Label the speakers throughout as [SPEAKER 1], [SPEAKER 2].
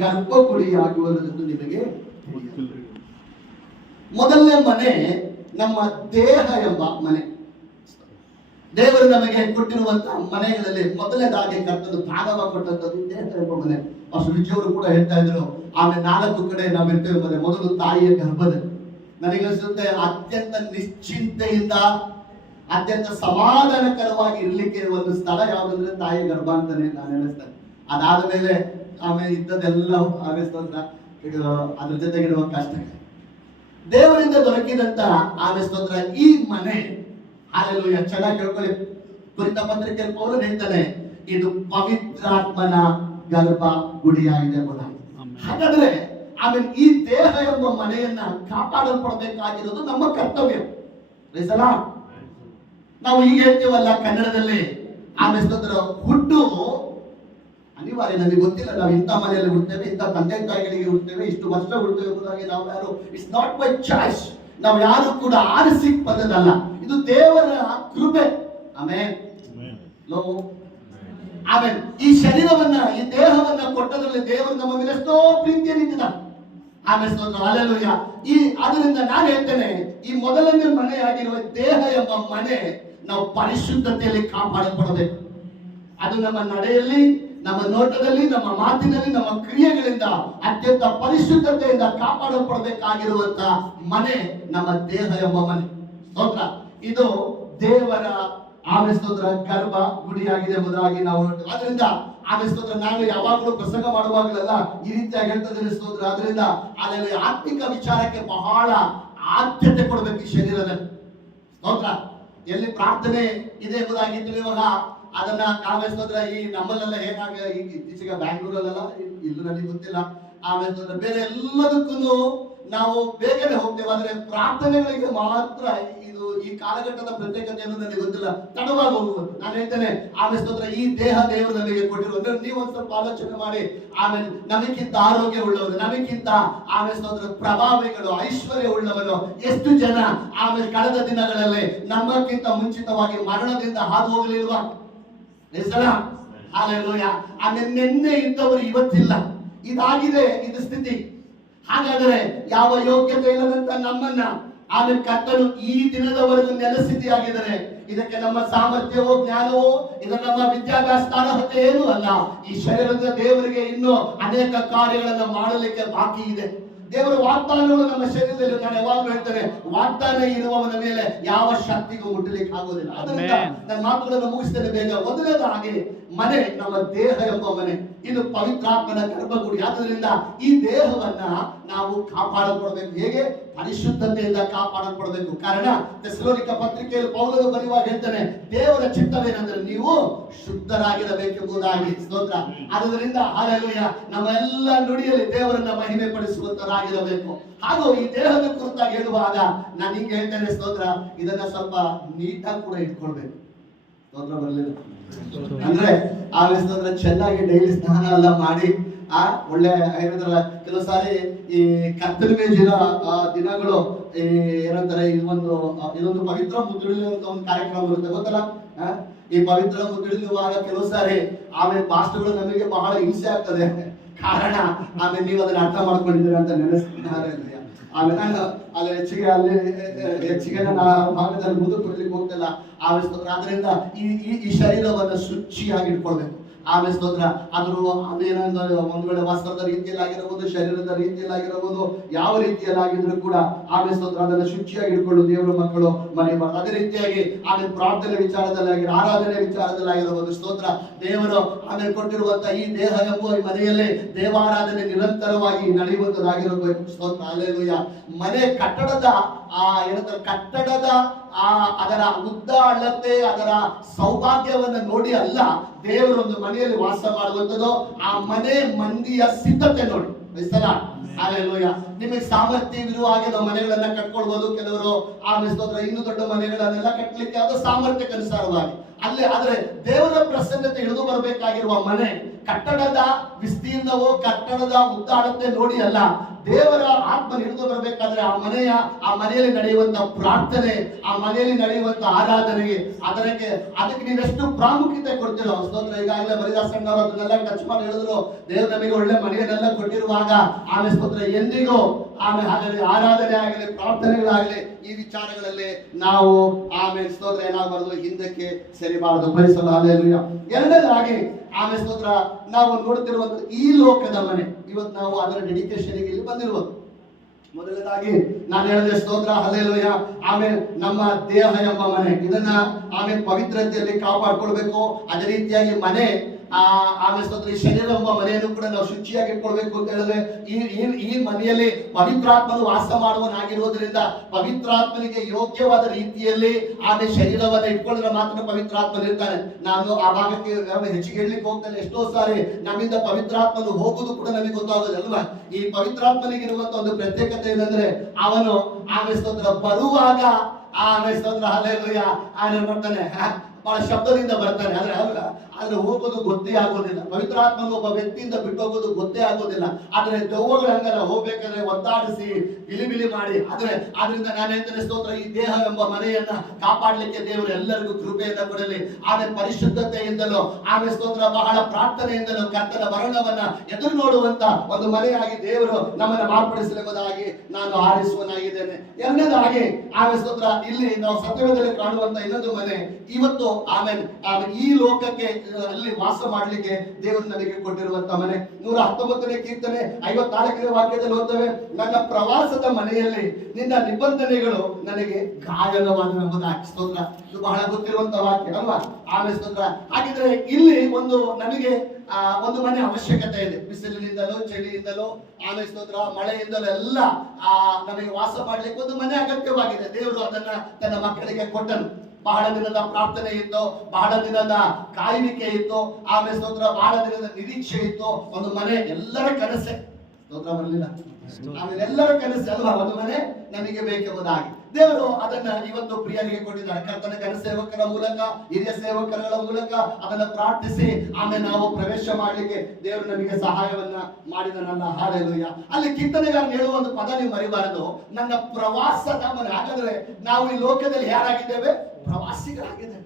[SPEAKER 1] ಗರ್ಭಗುಡಿಯಾಗುವುದೆಂದು ನಿಮಗೆ. ಮೊದಲನೇ ಮನೆ ನಮ್ಮ ದೇಹ ಎಂಬ ಮನೆ. ದೇವರು ನಮಗೆ ಕೊಟ್ಟಿರುವಂತಹ ಮನೆಗಳಲ್ಲಿ ಮೊದಲನೇದಾಗಿ ಕರ್ತನು ಭಾಗವ ಕೊಟ್ಟಂತದ್ದು ದೇಹ ಎಂಬ ಮನೆ. ವಿಜಯವರು ಕೂಡ ಹೇಳ್ತಾ ಇದ್ರು, ಆಮೇಲೆ ನಾಲ್ಕು ಕಡೆ ನಾವು ಇರ್ತೇವೆ ಮನೆ. ಮೊದಲು ತಾಯಿಯ ಗರ್ಭದಲ್ಲಿ. ನನಗನ್ಸುತ್ತೆ ಅತ್ಯಂತ ನಿಶ್ಚಿಂತೆಯಿಂದ, ಅತ್ಯಂತ ಸಮಾಧಾನಕರವಾಗಿ ಇರ್ಲಿಕ್ಕೆ ಒಂದು ಸ್ಥಳ ಯಾವುದಂದ್ರೆ ತಾಯಿಯ ಗರ್ಭ ಅಂತಾನೆ ನಾನು ಎಣಿಸ್ತೇನೆ ಅದಾದ ಮೇಲೆ ಆಮೇಲೆ ಇದ್ದದೆಲ್ಲ ಆಮೇಲೆ ಅದ್ರ ಜೊತೆಗೆ ಅದ್ರ ಕಷ್ಟ. ದೇವರಿಂದ ದೊರಕಿದಂತ ಆಮೇಲೆ ಸ್ತೋತ್ರ ಈ ಮನೆ ಹಾಲೆಲ್ಲೂ ಚೆನ್ನಾಗಿ ಕೇಳ್ಕೊಳ್ಳಿ. ಕುರಿತ ಪತ್ರಿಕೆಯಲ್ಲಿ ಅವರು ಹೇಳ್ತಾನೆ ಇದು ಪವಿತ್ರಾತ್ಮನ ಗರ್ಭ ಗುಡಿಯಾಗಿದೆ ಕೂಡ. ಹಾಗಾದ್ರೆ ಆಮೇಲೆ ಈ ದೇಹ ಎಂಬ ಮನೆಯನ್ನ ಕಾಪಾಡಲ್ಪಡಬೇಕಾಗಿರೋದು ನಮ್ಮ ಕರ್ತವ್ಯ. ನಾವು ಈಗ ಹೇಳ್ತೀವಲ್ಲ ಕನ್ನಡದಲ್ಲಿ ಆಮೇಲೆ ಸ್ತೋತ್ರ ಹುಟ್ಟು ಅನಿವಾರ್ಯ ನಮಗೆ ಗೊತ್ತಿಲ್ಲ. ನಾವು ಇಂಥ ಮನೆಯಲ್ಲಿ ಹುಡ್ತೇವೆ, ಇಂಥ ತಂದೆ ತಾಯಿಗಳಿಗೆ ಹುಡ್ತೇವೆ, ಇಷ್ಟು ವರ್ಷ ಹುಡ್ತೇವೆ ಎಂಬುದಾಗಿ ನಾವು ಯಾರು ಇಟ್ಸ್ ನಾಟ್ ಬೈ ಚಾಯ್ಸ್ ನಾವು ಯಾರು ಕೂಡ ಆರಿಸಿ ಬಂದದಲ್ಲ ಇದು ದೇವರ ಕೃಪೆ. ಆಮೇಲೆ ಆಮೇಲೆ ಈ ಶರೀರವನ್ನ, ಈ ದೇಹವನ್ನ ಕೊಟ್ಟದ್ರಲ್ಲಿ ದೇವರು ನಮ್ಮ ಮೇಲೆ ಎಷ್ಟೋ ಪ್ರೀತಿಯನ್ನಿದ್ದ ಆಮೇಲೆ ಈ ಅದರಿಂದ ನಾನು ಹೇಳ್ತೇನೆ, ಈ ಮೊದಲನೇ ಮನೆಯಾಗಿರುವ ದೇಹ ಎಂಬ ಮನೆ ನಾವು ಪರಿಶುದ್ಧತೆಯಲ್ಲಿ ಕಾಪಾಡಲ್ಪಡಬೇಕು. ಅದು ನಮ್ಮ ನಡೆಯಲ್ಲಿ ನಮ್ಮ ನೋಟದಲ್ಲಿ, ನಮ್ಮ ಮಾತಿನಲ್ಲಿ, ನಮ್ಮ ಕ್ರಿಯೆಗಳಿಂದ ಅತ್ಯಂತ ಪರಿಶುದ್ಧತೆಯಿಂದ ಕಾಪಾಡಲ್ಪಡಬೇಕಾಗಿರುವಂತ ಮನೆ ನಮ್ಮ ದೇಹ ಎಂಬ ಮನೆ. ಸ್ತೋತ್ರ. ಇದು ದೇವರ ಆಮೇಲೆ ಸ್ತೋತ್ರ, ಗರ್ಭ ಗುಡಿಯಾಗಿದೆ ಎಂಬುದಾಗಿ ನಾವು ಅದರಿಂದ ಆಮೇಲೆ ಸ್ತೋತ್ರ ನಾನು ಯಾವಾಗಲೂ ಪ್ರಸಂಗ ಮಾಡುವಾಗಲೆಲ್ಲ, ಈ ರೀತಿಯಾಗಿ ಹೇಳ್ತದೆ ಸ್ತೋತ್ರ. ಅದರಿಂದ ಅದರಲ್ಲಿ ಆತ್ಮಿಕ ವಿಚಾರಕ್ಕೆ ಬಹಳ ಆದ್ಯತೆ ಕೊಡಬೇಕು ಈ ಶರೀರದಲ್ಲಿ. ಸ್ತೋತ್ರ. ಎಲ್ಲಿ ಪ್ರಾರ್ಥನೆ ಇದೆ ಎಂಬುದಾಗಿ ತಿಳಿಯುವಾಗ ಅದನ್ನ ಸ್ತೋತ್ರ ಈ ನಮ್ಮಲ್ಲೆಲ್ಲ ಹೇಗಾಗ ಈಗ ಇತ್ತೀಚೆಗೆ ಬ್ಯಾಂಗ್ಳೂರಲ್ಲೆಲ್ಲ ಇಲ್ಲೂ ನನಗೆ ಗೊತ್ತಿಲ್ಲ. ಆಮೇಲೆ ಬೇರೆ ಎಲ್ಲದಕ್ಕೂ ನಾವು ಬೇಗನೆ ಹೋಗ್ತೇವೆ. ಅಂದ್ರೆ ಪ್ರಾರ್ಥನೆಗಳಿಗೆ ಮಾತ್ರ ಇದು ಈ ಕಾಲಘಟ್ಟದ ಪ್ರತ್ಯೇಕತೆಯನ್ನು ನನಗೆ ಗೊತ್ತಿಲ್ಲ. ತಡವಾಗಿ ಹೋಗುವುದು. ನಾನು ಹೇಳ್ತೇನೆ ಆಮೇಲೆ ಸ್ತೋತ್ರ ಈ ದೇಹ ದೇವರು ನಮಗೆ ಕೊಟ್ಟಿರುವ ನೀವು ಒಂದ್ ಸ್ವಲ್ಪ ಆಲೋಚನೆ ಮಾಡಿ. ಆಮೇಲೆ ನಮಗಿಂತ ಆರೋಗ್ಯ ಉಳ್ಳವರು ನಮಗಿಂತ ಆಮೇಲೆ ಸ್ತೋತ್ರ ಪ್ರಭಾವಿಗಳು ಐಶ್ವರ್ಯ ಉಳ್ಳವರು ಎಷ್ಟು ಜನ ಆಮೇಲೆ ಕಳೆದ ದಿನಗಳಲ್ಲಿ ನಮ್ಮಕ್ಕಿಂತ ಮುಂಚಿತವಾಗಿ ಮರಣದಿಂದ ಹಾದು ಹೋಗಲಿಲ್ವಾ? ಆಮೇಲೆ ನಿನ್ನೆ ಇದ್ದವರು ಇವತ್ತಿಲ್ಲ. ಇದಾಗಿದೆ ಇದು ಸ್ಥಿತಿ. ಹಾಗಾದರೆ ಯಾವ ಯೋಗ್ಯತೆ ಇಲ್ಲದಂತ ನಮ್ಮನ್ನ ಆಮೇಲೆ ಕತ್ತಲು ಈ ದಿನದವರೆಗೂ ನೆಲೆಸಿದೆಯಾಗಿದ್ದಾರೆ ಇದಕ್ಕೆ ನಮ್ಮ ಸಾಮರ್ಥ್ಯವೋ ಜ್ಞಾನವೋ ಇದು ನಮ್ಮ ವಿದ್ಯಾಭ್ಯಾಸ ಅರ್ಹತೆ ಏನೂ ಅಲ್ಲ. ಈ ಶರೀರದ ದೇವರಿಗೆ ಇನ್ನೂ ಅನೇಕ ಕಾರ್ಯಗಳನ್ನು ಮಾಡಲಿಕ್ಕೆ ಬಾಕಿ ಇದೆ. ದೇವರ ವಾಗ್ದಾನಗಳು ನಮ್ಮ ಶರೀರದಲ್ಲಿ ನಾನು ಯಾವಾಗಲೂ ಹೇಳ್ತೇನೆ ವಾಗ್ದಾನ ಇರುವವನ ಮೇಲೆ ಯಾವ ಶಕ್ತಿಗೂ ಮುಟ್ಟಲಿಕ್ಕೆ ಆಗೋದಿಲ್ಲ. ಅದರಿಂದ ನನ್ನ ಮಾತುಗಳನ್ನು ಮುಗಿಸ್ತೇನೆ ಬೇಗ. ಮೊದಲನೇದಾಗಿ ಮನೆ ನಮ್ಮ ದೇಹ ಎಂಬ ಮನೆ. ಇದು ಪವಿತ್ರಾತ್ಮನ ಗರ್ಭಗುಡಿ. ಆದ್ದರಿಂದ ಈ ದೇಹವನ್ನ ನಾವು ಕಾಪಾಡಲ್ಪಡಬೇಕು. ಹೇಗೆ? ಪರಿಶುದ್ಧತೆಯಿಂದ ಕಾಪಾಡಲ್ಪಡಬೇಕು. ಕಾರಣ ಸಲೋಲಿಕ ಪತ್ರಿಕೆಯಲ್ಲಿ ಪೌಲರು ಬರೆಯುವಾಗ ಹೇಳ್ತಾನೆ ದೇವರ ಚಿತ್ತವೇನೆಂದ್ರೆ ನೀವು ಶುದ್ಧರಾಗಿರಬೇಕೆಂಬುದಾಗಿ. ಸ್ತೋತ್ರ. ಆದ್ದರಿಂದ ಹಾಲೆಲೂಯ ನಮ್ಮ ಎಲ್ಲ ನುಡಿಯಲ್ಲಿ ದೇವರನ್ನ ಮಹಿಮೆ ಪಡಿಸುವಂತರಾಗಿರಬೇಕು ಹಾಗೂ ಈ ದೇಹದ ಕುರಿತಾಗಿ ಹೇಳುವಾಗ ನಾನು ಹಿಂಗೆ ಹೇಳ್ತೇನೆ ಸ್ತೋತ್ರ ಇದನ್ನ ಸ್ವಲ್ಪ ನೀಟಾಗಿ ಕೂಡ ಇಟ್ಕೊಳ್ಬೇಕು. ಅಂದ್ರೆ ಆ ಸ್ತೋತ್ರ ಚೆನ್ನಾಗಿ ಡೈಲಿ ಸ್ನಾನ ಎಲ್ಲ ಮಾಡಿ, ಆ ಒಳ್ಳೆ ಏನಂತಾರ ಕೆಲವು ಸಾರಿ ಈ ಕತ್ತಲ ಮೇಜಿನ ದಿನಗಳು, ಈ ಏನಂತಾರೆ ಇದೊಂದು ಇದೊಂದು ಪವಿತ್ರ ಮುದ್ರಿಡುವಂತ ಒಂದು ಕಾರ್ಯಕ್ರಮ ಬರುತ್ತೆ, ಗೊತ್ತಲ್ಲ? ಈ ಪವಿತ್ರ ಮುದ್ರಿಡುವಾಗ ಕೆಲವು ಸಾರಿ ಆಮೇಲೆ ಪಾಸ್ಟ್ಗಳು ನಮಗೆ ಬಹಳ ಹಿಂಸೆ ಆಗ್ತದೆ. ಕಾರಣ, ಆಮೇಲೆ ನೀವು ಅದನ್ನ ಅರ್ಥ ಮಾಡ್ಕೊಂಡಿದ್ದೀರ ಅಂತ ನೆನೆಸ್ತಾರೆ ಆಮೇಲೆ ಅಲ್ಲಿ ಹೆಚ್ಚಿಗೆ ಅಲ್ಲಿ ಹೆಚ್ಚಿಗೆ ನನ್ನ ಭಾಗದಲ್ಲಿ ಮುಂದೆ ಕೊಡ್ಲಿಕ್ಕೆ ಹೋಗ್ತಿಲ್ಲ ಆ ಈ ಈ ಈ ಶರೀರವನ್ನು ಶುಚಿಯಾಗಿ ಇಟ್ಕೊಳ್ಬೇಕು. ಆಮೇಲೆ ಸ್ತೋತ್ರ. ಆದರೂ ಅದೇನಂದ್ರೆ ಒಂದ್ ವೇಳೆ ವಸ್ತ್ರದ ರೀತಿಯಲ್ಲಿ ಆಗಿರಬಹುದು ಶರೀರದ ರೀತಿಯಲ್ಲಿ ಆಗಿರಬಹುದು ಯಾವ ರೀತಿಯಲ್ಲಾಗಿದ್ರು ಕೂಡ ಆಮೇಲೆ ಸ್ತೋತ್ರ ಅದನ್ನ ಶುಚಿಯಾಗಿ ಇಟ್ಕೊಳ್ಳು ದೇವರ ಮಕ್ಕಳು ಮನೆಯಬಾರ್ದು ಅದೇ ರೀತಿಯಾಗಿ ಆಮೇಲೆ ಪ್ರಾರ್ಥನೆ ವಿಚಾರದಲ್ಲಿ ಆರಾಧನೆ ವಿಚಾರದಲ್ಲಿ ಸ್ತೋತ್ರ. ದೇವರು ಆಮೇಲೆ ಕೊಟ್ಟಿರುವಂತ ಈ ದೇಹ ಎಂಬ ಈ ಮನೆಯಲ್ಲಿ ದೇವಾರಾಧನೆ ನಿರಂತರವಾಗಿ ನಡೆಯುವಂತದಾಗಿರಬೇಕು. ಸ್ತೋತ್ರ. ಅಲ್ಲೇ ಮನೆ ಕಟ್ಟಡದ, ಆ ಏನಂತಾರೆ, ಕಟ್ಟಡದ ಆ ಅದರ ಉದ್ದ ಅಳತೆ, ಅದರ ಸೌಭಾಗ್ಯವನ್ನು ನೋಡಿ ಅಲ್ಲ, ದೇವರು ಒಂದು ಮನೆಯಲ್ಲಿ ವಾಸ ಮಾಡುವಂಥದ್ದು. ಆ ಮನೆ ಮಂದಿಯ ಸಿದ್ಧತೆ ನೋಡಿ. ಸಲ ನಿಮಗೆ ಸಾಮರ್ಥ್ಯವಿರುವ ಹಾಗೆ ನಾವು ಮನೆಗಳನ್ನ ಕಟ್ಕೊಳ್ಬಹುದು ಕೆಲವರು. ಆಮೇಲೆ ಸ್ತೋತ್ರ ಇನ್ನೂ ದೊಡ್ಡ ಮನೆಗಳನ್ನೆಲ್ಲ ಕಟ್ಟಲಿಕ್ಕೆ ಅದು ಸಾಮರ್ಥ್ಯಕ್ಕೆ ಅನುಸಾರವಾಗಿ ಅಲ್ಲಿ, ಆದ್ರೆ ದೇವರ ಪ್ರಸನ್ನತೆ ಇಳಿದು ಬರಬೇಕಾಗಿರುವ ಮನೆ ಕಟ್ಟಡದ ವಿಸ್ತೀರ್ಣವೋ, ಕಟ್ಟಡದ ಉದ್ದಾಳತೆ ನೋಡಿ ಅಲ್ಲ, ದೇವರ ಆತ್ಮ ಹಿಡಿದು ಬರಬೇಕಾದ್ರೆ ಆ ಮನೆಯ, ಆ ಮನೆಯಲ್ಲಿ ನಡೆಯುವಂತ ಪ್ರಾರ್ಥನೆ, ಆ ಮನೆಯಲ್ಲಿ ನಡೆಯುವಂತ ಆರಾಧನೆಗೆ ಅದಕ್ಕೆ ಅದಕ್ಕೆ ನೀವೆಷ್ಟು ಪ್ರಾಮುಖ್ಯತೆ ಕೊಡ್ತೀರೋ, ಸ್ತೋತ್ರ. ಈಗಾಗಲೇ ಮರಿದಾಸಣ್ಣವರು ಅದನ್ನೆಲ್ಲ ಟಚ್ ಮಾಡಿ ಹೇಳಿದ್ರು. ದೇವ್ರು ನಮಗೆ ಒಳ್ಳೆ ಮನೆಯನ್ನೆಲ್ಲ ಕೊಟ್ಟಿರುವಾಗ ಆಮೇಲೆ ಸ್ತೋತ್ರ. ಎಂದಿಗೂ ಆಮೇಲೆ ಹಾಗಾದ್ರೆ ಆರಾಧನೆ ಆಗಲಿ, ಪ್ರಾರ್ಥನೆಗಳಾಗಲಿ ಈ ವಿಚಾರಗಳಲ್ಲಿ ನಾವು ಆಮೇಲೆ ಸ್ತೋತ್ರ ಏನಾಗಬಾರ್ದು, ಹಿಂದಕ್ಕೆ ಸರಿಬಾರದು. ಅಲ್ಲೇಲುಯ್ಯ ಎರಡನೇದಾಗಿ ಆಮೇಲೆ ಸ್ತೋತ್ರ, ನಾವು ನೋಡುತ್ತಿರುವಂತ ಈ ಲೋಕದ ಮನೆ. ಇವತ್ತು ನಾವು ಅದರ ಡೆಡಿಕೇಶನ್ ಇಲ್ಲಿ ಬಂದಿರುವುದು. ಮೊದಲನೇದಾಗಿ ನಾನು ಹೇಳಿದೆ ಸ್ತೋತ್ರ, ಹಲ್ಲೆಲೂಯ. ಆಮೇಲೆ ನಮ್ಮ ದೇಹ ಎಂಬ ಮನೆ. ಇದನ್ನ ಆಮೇಲೆ ಪವಿತ್ರತೆಯಲ್ಲಿ ಕಾಪಾಡ್ಕೊಳ್ಬೇಕು. ಅದೇ ರೀತಿಯಾಗಿ ಮನೆ ಆ ಆಮೇಲೆ ಶರೀರ ಎಂಬ ಮನೆಯನ್ನು ಕೂಡ ನಾವು ಶುಚಿಯಾಗಿ ಇಟ್ಕೊಳ್ಬೇಕು ಅಂತ ಹೇಳಿದ್ರೆ ಈ ಈ- ಮನೆಯಲ್ಲಿ ಪವಿತ್ರಾತ್ಮನು ವಾಸ ಮಾಡುವನಾಗಿರುವುದರಿಂದ ಪವಿತ್ರಾತ್ಮನಿಗೆ ಯೋಗ್ಯವಾದ ರೀತಿಯಲ್ಲಿ ಆಮೇಲೆ ಶರೀರವನ್ನ ಇಟ್ಕೊಂಡ್ರೆ ಮಾತ್ರ ಪವಿತ್ರಾತ್ಮನಿರ್ತಾನೆ ಇರ್ತಾನೆ. ನಾನು ಆ ಭಾಗಕ್ಕೆ ಹೆಚ್ಚಿಗೆ ಹೇಳಲಿಕ್ಕೆ ಹೋಗ್ತಾನೆ. ಎಷ್ಟೋ ಸಾರಿ ನಮ್ಮಿಂದ ಪವಿತ್ರಾತ್ಮನು ಹೋಗುದು ಕೂಡ ನಮಗೆ ಗೊತ್ತಾಗೋದು ಅಲ್ವಾ? ಈ ಪವಿತ್ರಾತ್ಮನಿಗೆ ಇರುವಂತ ಒಂದು ಪ್ರತ್ಯೇಕತೆ ಏನಂದ್ರೆ ಅವನು ಆಮೇಲೆ ಬರುವಾಗ ಆಮೇಲೆ ಸ್ತೋತ್ರ ಹಲೇ ಆಮೇಲೆ ಬರ್ತಾನೆ ಬಹಳ ಶಬ್ದದಿಂದ ಬರ್ತಾನೆ. ಆದ್ರೆ ಆದ್ರೆ ಹೋಗೋದು ಗೊತ್ತೇ ಆಗೋದಿಲ್ಲ. ಪವಿತ್ರಾತ್ಮನ ಒಬ್ಬ ವ್ಯಕ್ತಿಯಿಂದ ಬಿಟ್ಟು ಹೋಗೋದು ಗೊತ್ತೇ ಆಗೋದಿಲ್ಲ. ಆದ್ರೆ ದೆವ್ವಗಳು ಹಂಗಲ್ಲ, ಹೋಗ್ಬೇಕಾದ್ರೆ ಒತ್ತಾಡಿಸಿ ಬಿಲಿ ಮಾಡಿ. ಆದ್ರೆ ಆದ್ರಿಂದ ನಾನು ಹೇಳ್ತೇನೆ ಸ್ತೋತ್ರ, ಈ ದೇಹ ಎಂಬ ಮನೆಯನ್ನ ಕಾಪಾಡ್ಲಿಕ್ಕೆ ದೇವರು ಎಲ್ಲರಿಗೂ ಕೃಪೆಯನ್ನ ಕೊಡಲಿ. ಆದ್ರೆ ಪರಿಶುದ್ಧತೆಯಿಂದಲೂ, ಆಮೇಲೆ ಸ್ತೋತ್ರ, ಬಹಳ ಪ್ರಾರ್ಥನೆಯಿಂದಲೂ ಕರ್ತನ ಮರಣವನ್ನ ಎದುರು ನೋಡುವಂತ ಒಂದು ಮನೆಯಾಗಿ ದೇವರು ನಮ್ಮನ್ನ ಮಾರ್ಪಡಿಸಲೆಂಬುದಾಗಿ ನಾನು ಆರಿಸುವನಾಗಿದ್ದೇನೆ. ಎರಡನೇದಾಗಿ, ಆಮೇಲೆ ಸ್ತೋತ್ರ, ಇಲ್ಲಿ ನಾವು ಸತ್ಯವೇದದಲ್ಲಿ ಕಾಣುವಂತ ಇನ್ನೊಂದು ಮನೆ, ಇವತ್ತು ಆಮೇಲೆ ಈ ಲೋಕಕ್ಕೆ ಅಲ್ಲಿ ವಾಸ ಮಾಡ್ಲಿಕ್ಕೆ ದೇವರು ನನಗೆ ಕೊಟ್ಟಿರುವಂತ ಮನೆ. ನೂರ ಹತ್ತೊಂಬತ್ತನೇ ಕೀರ್ತನೆ ಐವತ್ನಾಲ್ಕನೇ ವಾಕ್ಯದಲ್ಲಿ ಓದ್ತವೆ ನನ್ನ ಪ್ರವಾಸದ ಮನೆಯಲ್ಲಿ ನಿನ್ನ ನಿಬಂಧನೆಗಳು ನನಗೆ ಗಾಯನವಾದವೆಂಬುದಾಗಿ. ಸ್ತೋತ್ರ. ಇದು ಬಹಳ ಗೊತ್ತಿರುವಂತ ವಾಕ್ಯ ಅಲ್ವಾ? ಆಮೇಲೆ ಸ್ತೋತ್ರ. ಹಾಗಿದ್ರೆ ಇಲ್ಲಿ ಒಂದು ನಮಗೆ ಆ, ಒಂದು ಮನೆ ಅವಶ್ಯಕತೆ ಇದೆ. ಬಿಸಿಲಿನಿಂದಲೋ ಚಳಿಯಿಂದಲೋ ಆಮೇಲೆ ಸ್ತೋತ್ರ ಮಳೆಯಿಂದಲೂ ಎಲ್ಲ ಆ ನಮಗೆ ವಾಸ ಮಾಡ್ಲಿಕ್ಕೆ ಒಂದು ಮನೆ ಅಗತ್ಯವಾಗಿದೆ. ದೇವರು ಅದನ್ನ ತನ್ನ ಮಕ್ಕಳಿಗೆ ಕೊಟ್ಟನು. ಬಹಳ ದಿನದ ಪ್ರಾರ್ಥನೆ ಇತ್ತು ಬಹಳ ದಿನದ ಕಾಯುವಿಕೆ ಇತ್ತು ಆಮೇಲೆ ಸ್ತೋತ್ರ ಬಹಳ ದಿನದ ನಿರೀಕ್ಷೆ ಇತ್ತು. ಒಂದು ಮನೆ ಎಲ್ಲರ ಕನಸೆ. ಸ್ತೋತ್ರ ಬರಲಿಲ್ಲ. ಆಮೇಲೆ ಎಲ್ಲರ ಕನಸೆ ಅಲ್ವಾ? ಒಂದು ಮನೆ ನಮಗೆ ಬೇಕೆಂಬುದಾಗಿ. ದೇವರು ಅದನ್ನ ಇವತ್ತು ಪ್ರಿಯರಿಗೆ ಕೊಟ್ಟಿದ್ದಾರೆ. ಕರ್ತನ ಕನ ಸೇವಕರ ಮೂಲಕ ಹಿರಿಯ ಸೇವಕರಗಳ ಮೂಲಕ ಅದನ್ನ ಪ್ರಾರ್ಥಿಸಿ ಆಮೇಲೆ ನಾವು ಪ್ರವೇಶ ಮಾಡಲಿಕ್ಕೆ ದೇವರು ನಮಗೆ ಸಹಾಯವನ್ನ ಮಾಡಿದ ನನ್ನ ಹಾಡಲುಯ್ಯ ಅಲ್ಲಿ ಕೀರ್ತನೆಗಾರ ಹೇಳುವ ಒಂದು ಪದ ನೀವು ಮರಿಬಾರದು. ನನ್ನ ಪ್ರವಾಸ ನಮ್ಮನ್ನು ಹಾಗಾದ್ರೆ ನಾವು ಈ ಲೋಕದಲ್ಲಿ ಯಾರಾಗಿದ್ದೇವೆ? ಪ್ರವಾಸಿಗಳಾಗಿದ್ದೇವೆ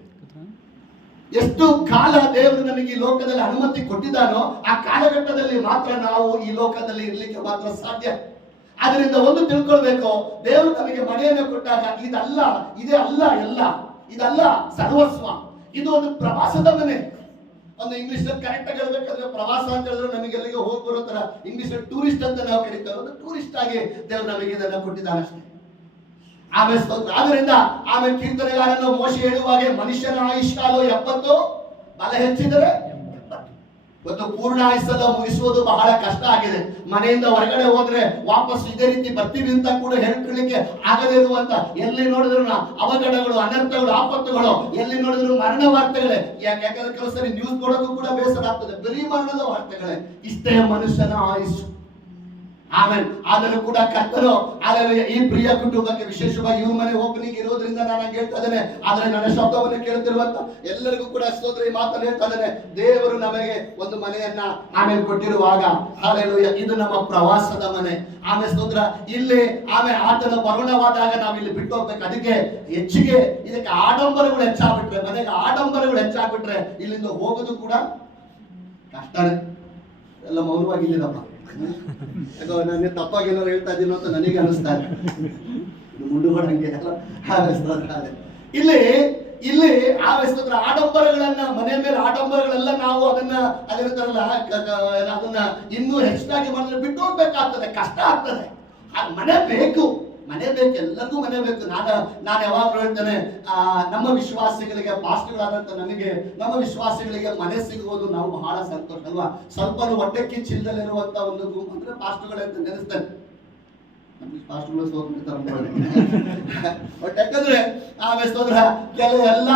[SPEAKER 1] ಎಷ್ಟು ಕಾಲ ದೇವರು ನಮಗೆ ಈ ಲೋಕದಲ್ಲಿ ಅನುಮತಿ ಕೊಟ್ಟಿದ್ದಾನೋ ಆ ಕಾಲಘಟ್ಟದಲ್ಲಿ ಮಾತ್ರ ನಾವು ಈ ಲೋಕದಲ್ಲಿ ಇರಲಿಕ್ಕೆ ಮಾತ್ರ ಸಾಧ್ಯ. ಅದರಿಂದ ಒಂದು ತಿಳ್ಕೊಳ್ಬೇಕು, ದೇವರು ನಮಗೆ ಮನೆಯನ್ನು ಕೊಟ್ಟಾಗ ಇದಲ್ಲ, ಇದೇ ಅಲ್ಲ, ಎಲ್ಲ, ಇದಲ್ಲ ಸರ್ವಸ್ವ. ಇದು ಒಂದು ಪ್ರವಾಸದ ಮನೆ. ಒಂದು ಇಂಗ್ಲಿಷ್ ಕರೆಕ್ಟ್ ಆಗಿ ಹೇಳ್ಬೇಕಾದ್ರೆ ಪ್ರವಾಸ ಅಂತ ಹೇಳಿದ್ರೆ ನಮಗೆ ಎಲ್ಲಿಗೆ ಹೋಗಿ ಬರೋ ತರ ಇಂಗ್ಲಿಷ್ ಟೂರಿಸ್ಟ್ ಅಂತ ನಾವು ಕರೀತಾರೆ ಒಂದು ಟೂರಿಸ್ಟ್ ಆಗಿ ದೇವರು ನಮಗೆ ಇದನ್ನ ಕೊಟ್ಟಿದ್ದಾನೆ ಅಷ್ಟೇ ಆಮೇಲೆ ಆದ್ರಿಂದ ಆಮೇಲೆ ಕೀರ್ತನೆಗಾರನು ಮೋಶ ಹೇಳುವಾಗೆ ಮನುಷ್ಯನ ಆಯುಷ್ಕಾಲ ಎಪ್ಪತ್ತು, ಬಲ ಹೆಚ್ಚಿದರೆ ಒಂದು ಪೂರ್ಣ ಆಯುಸ್ಸಲ್ಲ ಮುಗಿಸುವುದು ಬಹಳ ಕಷ್ಟ ಆಗಿದೆ. ಮನೆಯಿಂದ ಹೊರಗಡೆ ಹೋದ್ರೆ ವಾಪಸ್ ಇದೇ ರೀತಿ ಬರ್ತೀವಿ ಅಂತ ಕೂಡ ಹೇಳ್ಕೊಳ್ಳಿಕ್ಕೆ ಆಗದೇ ಇರುವಂತ ಎಲ್ಲಿ ನೋಡಿದ್ರು ಅವಘಡಗಳು, ಅನರ್ಥಗಳು, ಆಪತ್ತುಗಳು, ಎಲ್ಲಿ ನೋಡಿದ್ರು ಮರಣ ವಾರ್ತೆಗಳೇ. ಯಾಕೆ ಯಾಕಂದ್ರೆ ಕೆಲವು ಸರಿ ನ್ಯೂಸ್ ನೋಡೋಕ್ಕೂ ಕೂಡ ಬೇಸರ ಆಗ್ತದೆ. ಬರೀ ಮರಣದ ವಾರ್ತೆಗಳೇ. ಇಷ್ಟೇ ಮನುಷ್ಯನ ಆಯುಸ್ಸು ಆಮೇಲೆ ಆದರೂ ಕೂಡ ಕತ್ತರು ಆದರೆ ಈ ಪ್ರಿಯ ಕುಟುಂಬಕ್ಕೆ ವಿಶೇಷವಾಗಿ ಇವ್ರ ಮನೆ ಓಪನಿಂಗ್ ಇರೋದ್ರಿಂದ ನಾನು ಹೇಳ್ತಾ ಇದ್ದೇನೆ. ಆದರೆ ನನ್ನ ಶಬ್ದವನ್ನು ಕೇಳ್ತಿರುವಂತ ಎಲ್ಲರಿಗೂ ಕೂಡ ಸ್ತೋತ್ರ ಈ ಮಾತನ್ನು ಹೇಳ್ತಾ ಇದ್ದೇನೆ. ದೇವರು ನಮಗೆ ಒಂದು ಮನೆಯನ್ನ ಆಮೇಲೆ ಕೊಟ್ಟಿರುವಾಗ ಹಾಲೆಲುಯ್ಯ ಇದು ನಮ್ಮ ಪ್ರವಾಸದ ಮನೆ. ಆಮೇಲೆ ಸ್ತೋತ್ರ, ಇಲ್ಲಿ, ಆಮೇಲೆ ಆತನ ವರುಣವಾದಾಗ ನಾವು ಇಲ್ಲಿ ಬಿಟ್ಟು ಹೋಗ್ಬೇಕು. ಅದಕ್ಕೆ ಹೆಚ್ಚಿಗೆ ಇದಕ್ಕೆ ಆಡಂಬರಗಳು ಹೆಚ್ಚಾಗ್ಬಿಟ್ರೆ, ಮನೆಗೆ ಆಡಂಬರಗಳು ಹೆಚ್ಚಾಗ್ಬಿಟ್ರೆ ಇಲ್ಲಿಂದ ಹೋಗೋದು ಕೂಡ ಕಷ್ಟನೇ. ಎಲ್ಲ ಮೌನವಾಗಿದ್ದೀರಪ್ಪ ಯಾಕೋ ನಾನು ತಪ್ಪಾಗಿ ಹೇಳ್ತಾ ಇದ್ದೀನೋ ಅಂತ ನನಗೆ ಅನಿಸ್ತಾ ಇದೆ ಮುಂಡುಗಳು ಹಂಗೆ. ಇಲ್ಲಿ ಇಲ್ಲಿ ಆ ಸ್ತೋತ್ರ ಆಡಂಬರಗಳನ್ನ, ಮನೆ ಮೇಲೆ ಆಡಂಬರಗಳೆಲ್ಲ ನಾವು ಅದನ್ನ ಅದಿರ್ತಾರಲ್ಲ ಅದನ್ನ ಇನ್ನೂ ಹೆಚ್ಚಾಗಿ ಮಾಡಿದ್ರೆ ಬಿಟ್ಟು ಹೋಗ್ಬೇಕಾಗ್ತದೆ ಕಷ್ಟ ಆಗ್ತದೆ. ಮನೆ ಬೇಕು. ಮನೆ ಬೇಕು, ಎಲ್ಲರಿಗೂ ಮನೆ ಬೇಕು. ನಾನು ನಾನು ಯಾವಾಗಲೂ ಹೇಳ್ತೇನೆ ನಮ್ಮ ವಿಶ್ವಾಸಿಗಳಿಗೆ, ಪಾಸ್ಟ್ಗಳಾದಂತ ನಮಗೆ, ನಮ್ಮ ವಿಶ್ವಾಸಿಗಳಿಗೆ ಮನೆ ಸಿಗುವುದು ನಾವು ಬಹಳ ಸಂತೋಷ, ಅಲ್ವಾ? ಸ್ವಲ್ಪ ಹೊಟ್ಟೆ ಕಿಚ್ಚಿಲ್ದಲ್ಲಿರುವಂತ ಒಂದು ಗುಂಪು ಅಂದ್ರೆ ಪಾಸ್ಟ್ಗಳೇ ಅಂತ ನೆನೆಸ್ತೇನೆ. ಸ್ತೋತ್ರ ಕೆಲವು ಎಲ್ಲ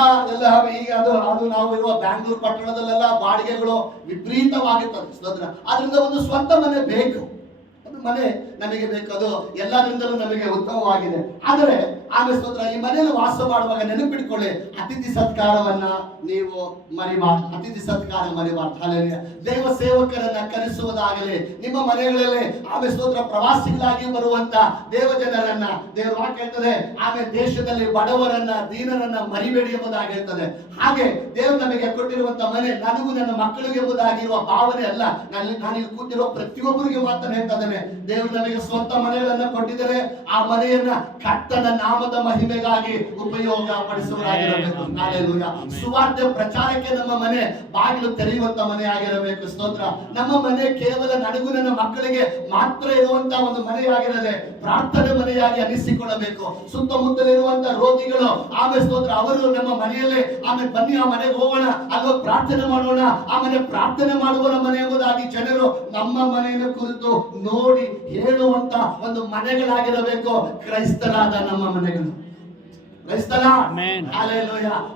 [SPEAKER 1] ಈಗ ಅದು ನಾವು ಇರುವ ಬ್ಯಾಂಗ್ಳೂರ್ ಪಟ್ಟಣದಲ್ಲೆಲ್ಲ ಬಾಡಿಗೆಗಳು ವಿಪರೀತವಾಗಿರ್ತದೆ ಆದ್ರಿಂದ ಒಂದು ಸ್ವಂತ ಮನೆ ಬೇಕು. ಮನೆ ನಮಗೆ ಬೇಕಾದ ಎಲ್ಲರಿಂದಲೂ ನಮಗೆ ಉತ್ತಮವಾಗಿದೆ. ಆದರೆ ಆಮೇಲೆ ಸ್ತೋತ್ರ ಈ ಮನೆಯಲ್ಲಿ ವಾಸ ಮಾಡುವಾಗ ನೆನಪಿಟ್ಕೊಳ್ಳಿ, ಅತಿಥಿ ಸತ್ಕಾರವನ್ನ ನೀವು ಮರಿಬಾರ್ದು, ಅತಿಥಿ ಸತ್ಕಾರ ಮರಿಬಾರ್ದು. ಹಾಲೆಲೂಯ ದೇವ ಸೇವಕರನ್ನ ಕರೆಸುವುದಾಗಲಿ, ನಿಮ್ಮ ಮನೆಗಳಲ್ಲಿ ಆಮೇಲೆ ಸ್ತೋತ್ರ ಪ್ರವಾಸಿಗಳಾಗಿ ಬರುವಂತ ದೇವ ಜನರನ್ನ ದೇವರು ಹೇಳ್ತದೆ, ಆಮೇಲೆ ದೇಶದಲ್ಲಿ ಬಡವರನ್ನ, ದೀನರನ್ನ ಮರಿಬೇಡಿ ಎಂಬುದಾಗಿ ಹೇಳ್ತದೆ ಹಾಗೆ ದೇವರು ನಮಗೆ ಕೊಟ್ಟಿರುವಂತ ಮನೆ ನನಗೂ ನನ್ನ ಮಕ್ಕಳಿಗೆ ಎಂಬುದಾಗಿರುವ ಭಾವನೆ ಅಲ್ಲ ನಾನು ಇಲ್ಲಿ ಕೂತಿರೋ ಪ್ರತಿಯೊಬ್ಬರಿಗೆ ಮಾತ್ರ ಹೇಳ್ತಾ ಇದ್ದೇನೆ. ದೇವರು ನಮಗೆ ಸ್ವಂತ ಮನೆಗಳನ್ನ ಕೊಟ್ಟಿದ್ದಾರೆ. ಆ ಮನೆಯನ್ನ ಕರ್ತನ ನಾಮದ ಮಹಿಮೆಗಾಗಿ ಉಪಯೋಗ ಪಡಿಸುವರಾಗಿರಬೇಕು ಸುವಾರ್ತೆ ಪ್ರಚಾರಕ್ಕೆ ನಮ್ಮ ಮನೆ ಬಾಗಿಲು ತೆರೆಯುವಂತ ಮನೆ ಆಗಿರಬೇಕು. ಸ್ತೋತ್ರ. ನಮ್ಮ ಮನೆ ಕೇವಲ ನಡುಗು ನನ್ನ ಮಕ್ಕಳಿಗೆ ಮಾತ್ರ ಇರುವಂತ ಒಂದು ಮನೆಯಾಗಿರದೆ ಪ್ರಾರ್ಥನೆ ಮನೆಯಾಗಿ ಅನಿಸಿಕೊಳ್ಳಬೇಕು. ಸುತ್ತಮುತ್ತಲಿರುವಂತ ರೋಗಿಗಳು ಆಮೇಲೆ ಸ್ತೋತ್ರ ಅವರು ನಮ್ಮ ಮನೆಯಲ್ಲಿ ಆಮೇಲೆ ಬನ್ನಿ ಆ ಮನೆಗೆ ಹೋಗೋಣ ಅಲ್ವಾ ಪ್ರಾರ್ಥನೆ ಮಾಡೋಣ ಆ ಮನೆ ಪ್ರಾರ್ಥನೆ ಮಾಡುವ ಮನೆ ಎಂಬುದಾಗಿ ಜನರು ನಮ್ಮ ಮನೆಯನ್ನು ಕುರಿತು ನೋಡಿ ಹೇಳುವಂತ ಒಂದು ಮನೆಗಳಾಗಿರಬೇಕು. ಕ್ರೈಸ್ತರಾದ ನಮ್ಮ ಮನೆಗಳು.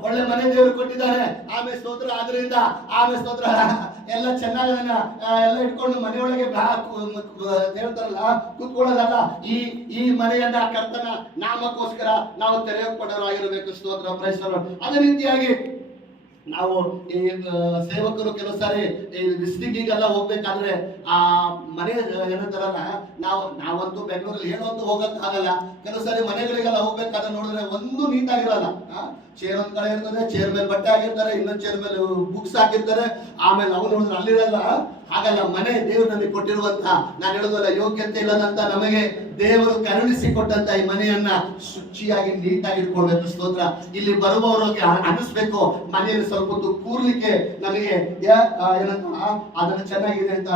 [SPEAKER 1] ಒಳ್ಳೆ ಮನೆ ದೇವರು ಕೊಟ್ಟಿದ್ದಾರೆ. ಆಮೇಲೆ ಸ್ತೋತ್ರ. ಆದ್ರಿಂದ ಆಮೇಲೆ ಸ್ತೋತ್ರ. ಎಲ್ಲ ಚೆನ್ನಾಗಿ ಎಲ್ಲ ಇಟ್ಕೊಂಡು ಮನೆಯೊಳಗೆ ಹೇಳ್ತಾರಲ್ಲ ಕೂತ್ಕೊಳ್ಳೋದಲ್ಲ. ಈ ಈ ಮನೆಯನ್ನ ಕರ್ತನ ನಾಮಕ್ಕೋಸ್ಕರ ನಾವು ತೆರೆಯಲ್ಪಡೋರಾಗಿರ್ಬೇಕು ಸ್ತೋತ್ರ. ಪ್ರೈಸ್ತರು ಅದೇ ರೀತಿಯಾಗಿ ನಾವು ಈ ಸೇವಕರು ಕೆಲವು ಸಾರಿ ಈ ವಿಸಿಟಿಂಗಿಗೆಲ್ಲ ಹೋಗ್ಬೇಕಾದ್ರೆ ಆ ಮನೆ ಏನಂತಾರಲ್ಲ, ನಾವು, ನಾವಂತೂ ಬೆಂಗಳೂರಲ್ಲಿ ಹೇಳೋಂತೂ ಹೋಗಕ್ ಆಗಲ್ಲ. ಕೆಲವು ಸಾರಿ ಮನೆಗಳಿಗೆಲ್ಲ ಹೋಗ್ಬೇಕಾದ್ರೆ ನೋಡಿದ್ರೆ ಒಂದು ನೀಟಾಗಿರಲ್ಲ ಚೇರ್ ಒಂದ್ ಕಡೆ ಇರ್ತದೆ ಚೇರ್ ಮೇಲೆ ಬಟ್ಟೆ ಆಗಿರ್ತಾರೆ ಇನ್ನೊಂದ್ ಚೇರ್ ಮೇಲೆ ಬುಕ್ಸ್ ಹಾಕಿರ್ತಾರೆ. ಆಮೇಲೆ ನಾವು ನೋಡಿದ್ರೆ ಅಲ್ಲಿರಲ್ಲ ಹಾಗಲ್ಲ ಮನೆ ದೇವರು ನಮಗೆ ಕೊಟ್ಟಿರುವಂತ ನಾನು ಹೇಳುವುದಲ್ಲ ಯೋಗ್ಯತೆ ಇಲ್ಲದಂತ ನಮಗೆ ದೇವರು ಕರುಣಿಸಿ ಕೊಟ್ಟಂತ ಈ ಮನೆಯನ್ನ ಶುಚಿಯಾಗಿ ನೀಟಾಗಿ ಇಟ್ಕೊಳ್ಬೇಕು. ಸ್ತೋತ್ರ. ಇಲ್ಲಿ ಬರುವವರಿಗೆ ಅನಿಸ್ಬೇಕು. ಮನೆಯಲ್ಲಿ ಸ್ವಲ್ಪ ಹೊತ್ತು ಕೂರ್ಲಿಕ್ಕೆ ನಮಗೆ ಏನಂತ ಅದನ್ನ ಚೆನ್ನಾಗಿದೆ ಅಂತ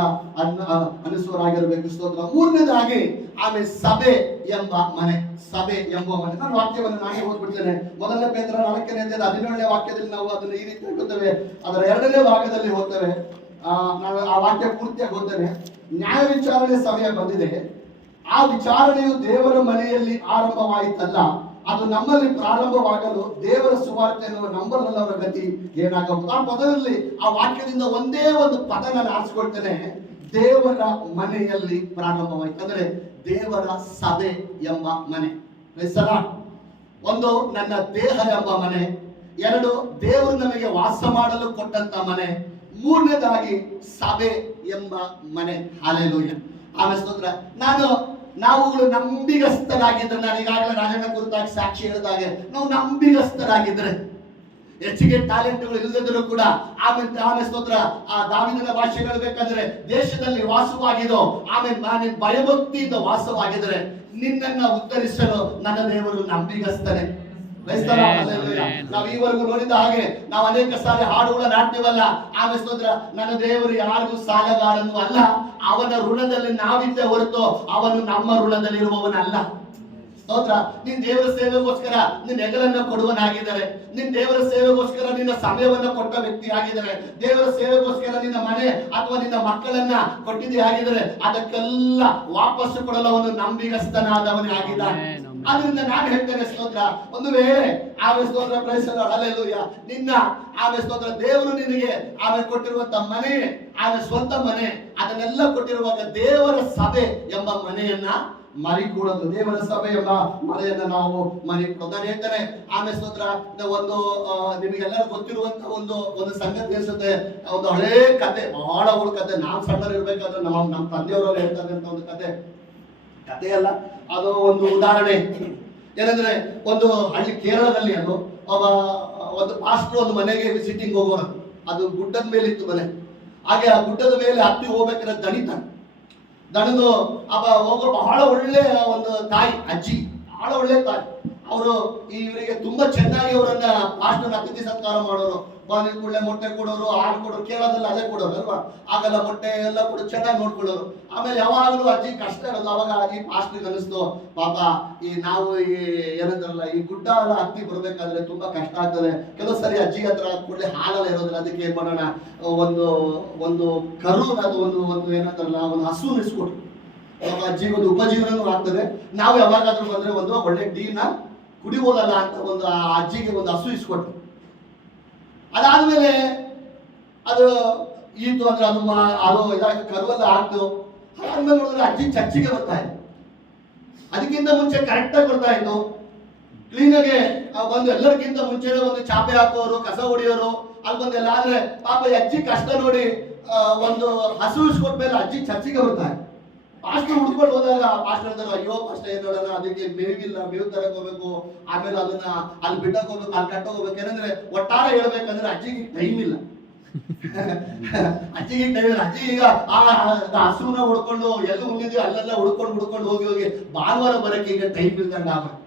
[SPEAKER 1] ಅನಿಸುವರಾಗಿರ್ಬೇಕು ಸ್ತೋತ್ರ. ಮೂರನೇದಾಗಿ ಆಮೇಲೆ ಸಭೆ ಎಂಬ ಮನೆ. ಸಭೆ ಎಂಬ ಮನೆ. ನಾನು ವಾಕ್ಯವನ್ನು ನಾನೇ ಓದ್ಬಿಡ್ತೇನೆ. ಮೊದಲನೇ ಪೇತ್ರ ನಾಲ್ಕನೇ ಹದಿನೇಳನೇ ವಾಕ್ಯದಲ್ಲಿ ನಾವು ಅದನ್ನು ಈ ರೀತಿ ಹೋಗುತ್ತೇವೆ ಅದರ ಎರಡನೇ ಭಾಗದಲ್ಲಿ ಆ, ನಾನು ಆ ವಾಕ್ಯ ಪೂರ್ತಿಯಾಗಿ ಓದ್ತೇನೆ ನ್ಯಾಯ ವಿಚಾರಣೆ ಸಮಯ ಬಂದಿದೆ. ಆ ವಿಚಾರಣೆಯು ದೇವರ ಮನೆಯಲ್ಲಿ ಆರಂಭವಾಯಿತಲ್ಲ, ಅದು ನಮ್ಮಲ್ಲಿ ಪ್ರಾರಂಭವಾಗಲು ದೇವರ ಸುವಾರ್ತೆಯನ್ನು ನಂಬಲಲ್ಲವರ ಗತಿ ಏನಾಗಬಹುದು? ಆ ಪದದಲ್ಲಿ, ಆ ವಾಕ್ಯದಿಂದ ಒಂದೇ ಒಂದು ಪದ ನಾನು ಆರಿಸ್ಕೊಳ್ತೇನೆ. ದೇವರ ಮನೆಯಲ್ಲಿ ಪ್ರಾರಂಭವಾಯಿತು. ಅಂದ್ರೆ ದೇವರ ಸಭೆ ಎಂಬ ಮನೆ. ಸಲ ಒಂದು ನನ್ನ ದೇಹ ಎಂಬ ಮನೆ. ಎರಡು, ದೇವರು ನಮಗೆ ವಾಸ ಮಾಡಲು ಕೊಟ್ಟಂತ ಮನೆ. ಮೂರನೇದಾಗಿ ಸಭೆ ಎಂಬ ಮನೆ. ಹಾಲೆಲೂಯ್ಯ. ಆಮೇಲೆ ಸ್ತೋತ್ರ. ನಾನು, ನಾವುಗಳು ನಂಬಿಗಸ್ತರಾಗಿದ್ರೆ ನಾನು ಈಗಾಗಲೇ ರಾಜನ ಕುರಿತಾಗಿ ಸಾಕ್ಷಿ ಹೇಳಿದಾಗೆ ನಾವು ನಂಬಿಗಸ್ತರಾಗಿದ್ರೆ ಹೆಚ್ಚಿಗೆ ಟ್ಯಾಲೆಂಟ್ಗಳು ಇಲ್ಲದಿದ್ರು ಕೂಡ, ಆಮೇಲೆ ಆಮೇಲೆ ಸ್ತೋತ್ರ. ಆ ದಾವಿನ ಭಾಷೆಗಳು ಬೇಕಂದ್ರೆ, ದೇಶದಲ್ಲಿ ವಾಸವಾಗಿದೋ, ಆಮೇಲೆ ನಾನು ಭಯಭಕ್ತಿಯಿಂದ ವಾಸವಾಗಿದ್ರೆ, ನಿನ್ನನ್ನ ಉತ್ತರಿಸಲು ನನ್ನ ದೇವರು ನಂಬಿಗಸ್ತನೆ. ನಾವು ಈವರೆಗೂ ನೋಡಿದ ಹಾಗೆ ನಾವು ಅನೇಕ ಸಾರಿ ಹಾಡುಗಳ ನಾಟ್ಯವಲ್ಲ. ಆಮೇಲೆ ಸ್ತೋತ್ರ ನನ್ನ ದೇವರು ಯಾರಿಗೂ ಸಾಲಗಾರನು ಅಲ್ಲ. ಅವನ ಋಣದಲ್ಲಿ ನಾವಿದ್ದೇ ಹೊರತು ಅವನು ನಮ್ಮ ಋಣದಲ್ಲಿ ಇರುವವನಲ್ಲ. ಸ್ತೋತ್ರ ನಿನ್ ದೇವರ ಸೇವೆಗೋಸ್ಕರ ನಿನ್ ಹೆಗಲನ್ನ ಕೊಡುವನಾಗಿದ್ದಾರೆ. ನಿನ್ ದೇವರ ಸೇವೆಗೋಸ್ಕರ ನಿನ್ನ ಸಮಯವನ್ನ ಕೊಟ್ಟ ವ್ಯಕ್ತಿ ಆಗಿದ್ದಾರೆ ದೇವರ ಸೇವೆಗೋಸ್ಕರ ನಿನ್ನ ಮನೆ ಅಥವಾ ನಿನ್ನ ಮಕ್ಕಳನ್ನ ಕೊಟ್ಟಿದ್ದೇ ಆಗಿದ್ದಾರೆ. ಅದಕ್ಕೆಲ್ಲ ವಾಪಸ್ಸು ಕೊಡಲು ಅವನು ನಂಬಿಗಸ್ತನಾದವನೇ ಆಗಿದ್ದಾನೆ. ಆದ್ರಿಂದ ನಾನು ಹೇಳ್ತೇನೆ ಸ್ತೋತ್ರ. ಒಂದು ವೇಳೆ ಆಮೇಲೆ ಸ್ತೋತ್ರ ಪ್ರೈಸರ ಅಲ್ಲೆಲ್ಲೂಯ ನಿನ್ನ ಆಮೆ ಸ್ತೋತ್ರ ದೇವರು ನಿನಗೆ ಆಮೇಲೆ ಕೊಟ್ಟಿರುವಂತ ಮನೆ ಆಮೇಲೆ ಸ್ವಂತ ಮನೆ, ಅದನ್ನೆಲ್ಲ ಕೊಟ್ಟಿರುವಾಗ ದೇವರ ಸಭೆ ಎಂಬ ಮನೆಯನ್ನ ಮರಿಕೂಡದು ದೇವರ ಸಭೆ ಎಂಬ ಮನೆಯನ್ನ ನಾವು ಮರಿಕೊಡೋದು ನಾನು ಹೇಳ್ತೇನೆ ಆಮೇಲೆ ಸ್ತೋತ್ರ ಒಂದು ನಿಮಗೆಲ್ಲರೂ ಗೊತ್ತಿರುವಂತ ಒಂದು ಒಂದು ಸಂಗತಿ ಅನ್ಸುತ್ತೆ ಒಂದು ಹಳೇ ಕತೆ, ಬಹಳ ಒಳ್ಳೆ ಕತೆ. ನಾವು ಸಣ್ಣ ಇರ್ಬೇಕಾದ್ರೆ ನಮ್ಮ ನಮ್ಮ ತಂದೆಯವರು ಹೇಳ್ತಾರೆ ಅಂತ ಒಂದು ಕತೆ. ಕತೆ ಅಲ್ಲ, ಅದು ಒಂದು ಉದಾಹರಣೆ. ಏನಂದ್ರೆ, ಒಂದು ಹಳ್ಳಿ ಕೇರಳದಲ್ಲಿ ಅದು ಒಬ್ಬ ಒಂದು ಪಾಸ್ಟ್ರು ಒಂದು ಮನೆಗೆ ವಿಸಿಟಿಂಗ್ ಹೋಗೋರು ಅದು ಗುಡ್ಡದ ಮೇಲೆ ಇತ್ತು ಮನೆ. ಹಾಗೆ ಆ ಗುಡ್ಡದ ಮೇಲೆ ಹತ್ತಿ ಹೋಗ್ಬೇಕಾದ್ರೆ ದಣಿತ. ದಣದು ಅಬ್ಬ ಹೋಗೋ ಬಹಳ ಒಳ್ಳೆ ಒಂದು ತಾಯಿ, ಅಜ್ಜಿ, ಬಹಳ ಒಳ್ಳೆ ತಾಯಿ. ಅವರು ಇವರಿಗೆ ತುಂಬಾ ಚೆನ್ನಾಗಿ ಅವರನ್ನ ಪಾಸ್ಟರ್ ಅತಿಥಿ ಸತ್ಕಾರ ಮಾಡೋರು. ಬಾಗಿಲು ಕೂಡಲೇ ಮೊಟ್ಟೆ ಕೊಡೋರು, ಹಾಲು ಕೊಡೋರು, ಕೇಳೋದಲ್ಲ ಅದೇ ಕೊಡೋರು ಅಲ್ವಾ? ಆಗಲ್ಲ ಮೊಟ್ಟೆ ಎಲ್ಲ ಕೂಡ, ಚೆನ್ನಾಗಿ ನೋಡ್ಕೊಳ್ಳೋರು. ಆಮೇಲೆ ಯಾವಾಗಲೂ ಅಜ್ಜಿ ಕಷ್ಟ ಇರೋದು, ಅವಾಗ ಈ ಪಾಸ್ಟ್ರಿಗೆ ಅನಿಸ್ತು ಪಾಪ, ಈ ನಾವು ಈ ಏನಂತಾರಲ್ಲ, ಈ ಗುಡ್ಡ ಎಲ್ಲ ಹತ್ತಿ ಬರ್ಬೇಕಾದ್ರೆ ತುಂಬಾ ಕಷ್ಟ ಆಗ್ತದೆ. ಕೆಲವು ಸರಿ ಅಜ್ಜಿ ಹತ್ರ ಕೂಡಲೇ ಹಾಲೆಲ್ಲ ಇರೋದಿಲ್ಲ, ಅದಕ್ಕೆ ಏನ್ ಮಾಡೋಣ? ಒಂದು ಒಂದು ಕರು ಅದು ಒಂದು ಒಂದು ಏನಂತಾರಲ್ಲ, ಒಂದು ಹಸು ಇಸ್ಕೊಟ್ರು ಆವಾಗ ಅಜ್ಜಿ ಒಂದು ಉಪಜೀವನನೂ ಆಗ್ತದೆ. ನಾವು ಯಾವಾಗಾದ್ರೂ ಬಂದ್ರೆ ಒಂದು ಒಳ್ಳೆ ಟೀನ ಕುಡಿಬೋದಲ್ಲ ಅಂತ ಒಂದು ಆ ಅಜ್ಜಿಗೆ ಒಂದು ಹಸು ಇಸ್ಕೊಟ್ರು. ಅದಾದ್ಮೇಲೆ ಅದು ಈತು ಅಂದ್ರೆ ಅದು ಅದು ಇದಾಗಿ ಕರುವಲ್ಲ ಹಾಕ್ತು ಅದಾದ್ಮೇಲೆ ನೋಡಿದ್ರೆ ಅಜ್ಜಿ ಚರ್ಚಿಗೆ ಬರ್ತಾ ಇದೆ ಅದಕ್ಕಿಂತ ಮುಂಚೆ ಕರೆಕ್ಟಾಗಿ ಬರ್ತಾ ಇತ್ತು. ಕ್ಲೀನಾಗೆ ಬಂದು ಎಲ್ಲರಿಗಿಂತ ಮುಂಚೆ ಒಂದು ಚಾಪೆ ಹಾಕೋರು, ಕಸ ಹೊಡಿಯೋರು, ಅಲ್ಲಿ ಬಂದು ಎಲ್ಲ ಆದ್ರೆ ಪಾಪ ಅಜ್ಜಿ ಕಷ್ಟ ನೋಡಿ ಒಂದು ಹಸು ಇಸ್ಕೊಟ್ಮೇಲೆ ಅಜ್ಜಿ ಚರ್ಚಿಗೆ ಬರ್ತಾರೆ ಪಾಸ್ಟರ್ ಹುಡ್ಕೊಂಡು ಹೋದಾಗ ಪಾಸ್ಟರ್ ಅಂದಾಗ, ಅಯ್ಯೋ, ಪಾಸ್ಟರ್ ಏನ್ ನೋಡೋಣ ಅದಕ್ಕೆ ಮೇವಿಲ್ಲ, ಮೇವು ತರಕ್ ಹೋಗ್ಬೇಕು. ಆಮೇಲೆ ಅದನ್ನ ಅಲ್ಲಿ ಬಿಟ್ಟಕ್ ಹೋಗ್ಬೇಕು, ಅಲ್ಲಿ ಕಟ್ಟಕ್ ಹೋಗ್ಬೇಕು. ಏನಂದ್ರೆ, ಒಟ್ಟಾರೆ ಹೇಳ್ಬೇಕಂದ್ರೆ ಅಜ್ಜಿಗೆ ಟೈಮ್ ಇಲ್ಲ. ಅಜ್ಜಿಗೆ ಟೈಮ್ ಇಲ್ಲ. ಅಜ್ಜಿ ಈಗ ಆ ಹಸುನ ಹುಡ್ಕೊಂಡು, ಎಲ್ಲಿ ಉಳಿದ್ವಿ ಅಲ್ಲೆಲ್ಲ ಹುಡ್ಕೊಂಡು ಹುಡ್ಕೊಂಡು ಹೋಗಿ ಹೋಗಿ ಭಾನುವಾರ ಬರಕ್ಕೆ ಈಗ ಟೈಮ್ ಇಲ್ದಂಗ ಆಗ್ಬೇಕು